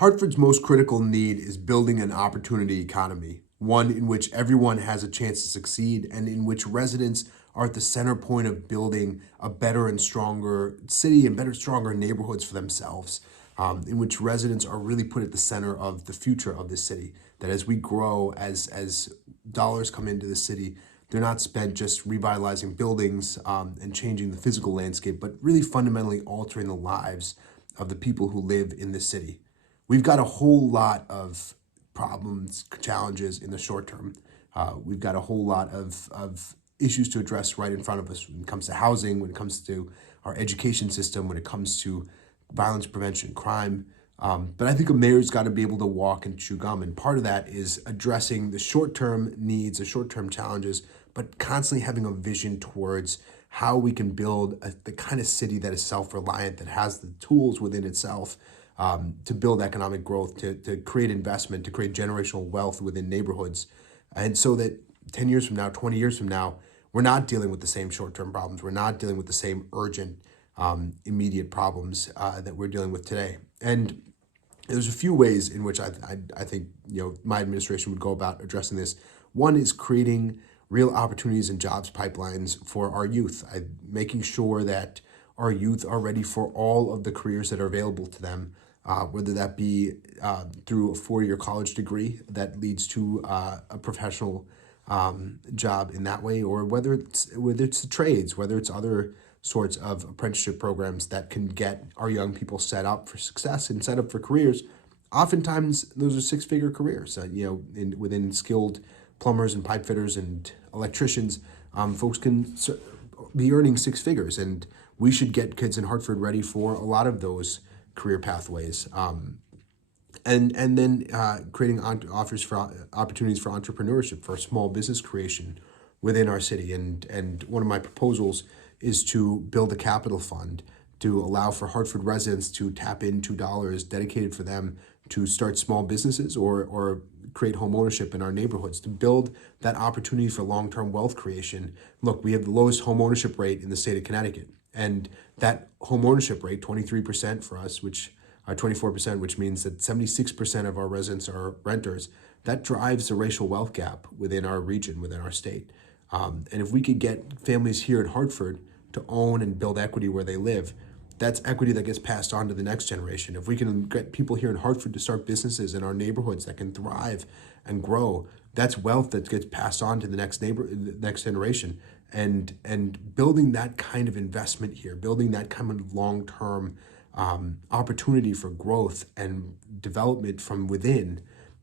Hartford's most critical need is building an opportunity economy, one in which everyone has a chance to succeed and in which residents are at the center point of building a better and stronger city and better, stronger neighborhoods for themselves, in which residents are really put at the center of the future of the city. That as we grow, as dollars come into the city, they're not spent just revitalizing buildings and changing the physical landscape, but really fundamentally altering the lives of the people who live in the city. We've got a whole lot of problems, challenges in the short term. We've got a whole lot of issues to address right in front of us when it comes to housing, when it comes to our education system, when it comes to violence prevention, crime. But I think a mayor's got to be able to walk and chew gum. And part of that is addressing the short-term needs, the short-term challenges, but constantly having a vision towards how we can build the kind of city that is self-reliant, that has the tools within itself to build economic growth, to create investment, to create generational wealth within neighborhoods. And so that 10 years from now, 20 years from now, we're not dealing with the same short-term problems. We're not dealing with the same urgent, immediate problems that we're dealing with today. And there's a few ways in which I think my administration would go about addressing this. One is creating real opportunities and jobs pipelines for our youth, making sure that our youth are ready for all of the careers that are available to them, whether that be through a four-year college degree that leads to a professional job in that way, or whether it's the trades, whether it's other sorts of apprenticeship programs that can get our young people set up for success and set up for careers. Oftentimes, those are six-figure careers. Within skilled plumbers and pipe fitters and electricians, folks can be earning six figures, and we should get kids in Hartford ready for a lot of those career pathways. And then creating offers for opportunities for entrepreneurship, for small business creation within our city. And one of my proposals is to build a capital fund to allow for Hartford residents to tap into dollars dedicated for them to start small businesses or create home ownership in our neighborhoods, to build that opportunity for long-term wealth creation. Look, we have the lowest home ownership rate in the state of Connecticut. And that home ownership rate, 23% for us, which are 24%, which means that 76% of our residents are renters, that drives the racial wealth gap within our region, within our state. And if we could get families here in Hartford to own and build equity where they live, that's equity that gets passed on to the next generation. If we can get people here in Hartford to start businesses in our neighborhoods that can thrive and grow, that's wealth that gets passed on to the next generation. And building that kind of investment here, building that kind of long-term opportunity for growth and development from within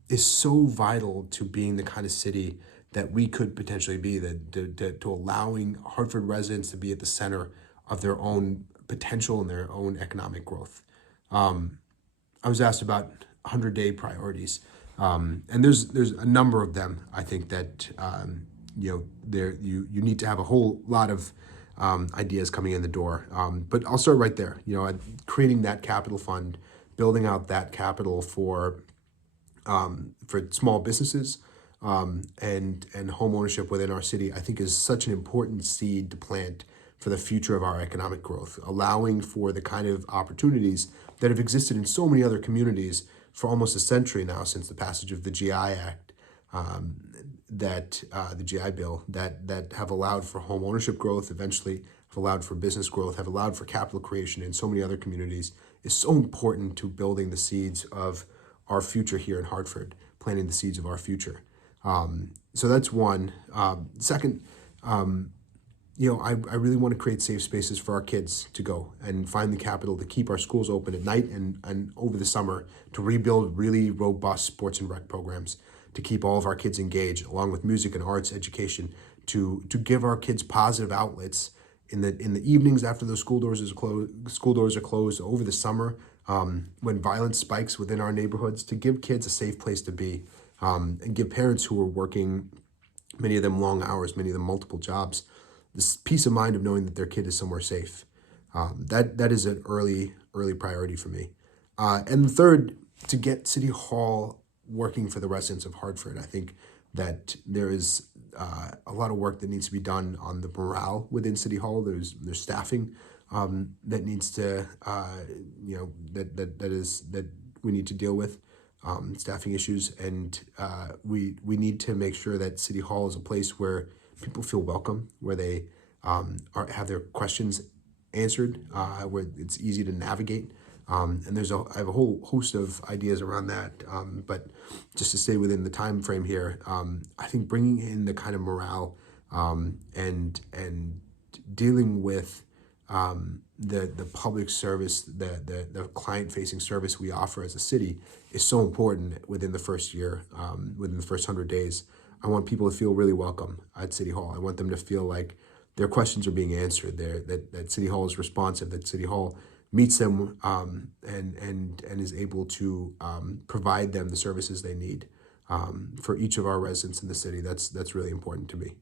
is so vital to being the kind of city that we could potentially be, to allowing Hartford residents to be at the center of their own potential and their own economic growth. I was asked about 100-day priorities, and there's a number of them. I think that you need to have a whole lot of ideas coming in the door. But I'll start right there. Creating that capital fund, building out that capital for small businesses and home ownership within our city, I think is such an important seed to plant for the future of our economic growth, allowing for the kind of opportunities that have existed in so many other communities for almost a century now, since the passage of the GI Act, the GI Bill, that have allowed for home ownership growth, eventually have allowed for business growth, have allowed for capital creation in so many other communities, is so important to building the seeds of our future here in Hartford, planting the seeds of our future. So that's one. Second, I really want to create safe spaces for our kids to go and find the capital to keep our schools open at night and over the summer, to rebuild really robust sports and rec programs, to keep all of our kids engaged, along with music and arts education, to give our kids positive outlets in the evenings after the school doors are closed, over the summer, when violence spikes within our neighborhoods, to give kids a safe place to be, and give parents who are working, many of them long hours, many of them multiple jobs, this peace of mind of knowing that their kid is somewhere safe. That is an early priority for me. And the third, to get City Hall working for the residents of Hartford. I think that there is a lot of work that needs to be done on the morale within City Hall. There's staffing that needs to that we need to deal with, staffing issues, and we need to make sure that City Hall is a place where people feel welcome, where they have their questions answered, where it's easy to navigate. And I have a whole host of ideas around that. But just to stay within the time frame here, I think bringing in the kind of morale and dealing with the public service, the client facing service we offer as a city is so important within the first year, within the first 100 days. I want people to feel really welcome at City Hall. I want them to feel like their questions are being answered, that City Hall is responsive, that City Hall meets them and is able to provide them the services they need for each of our residents in the city. That's really important to me.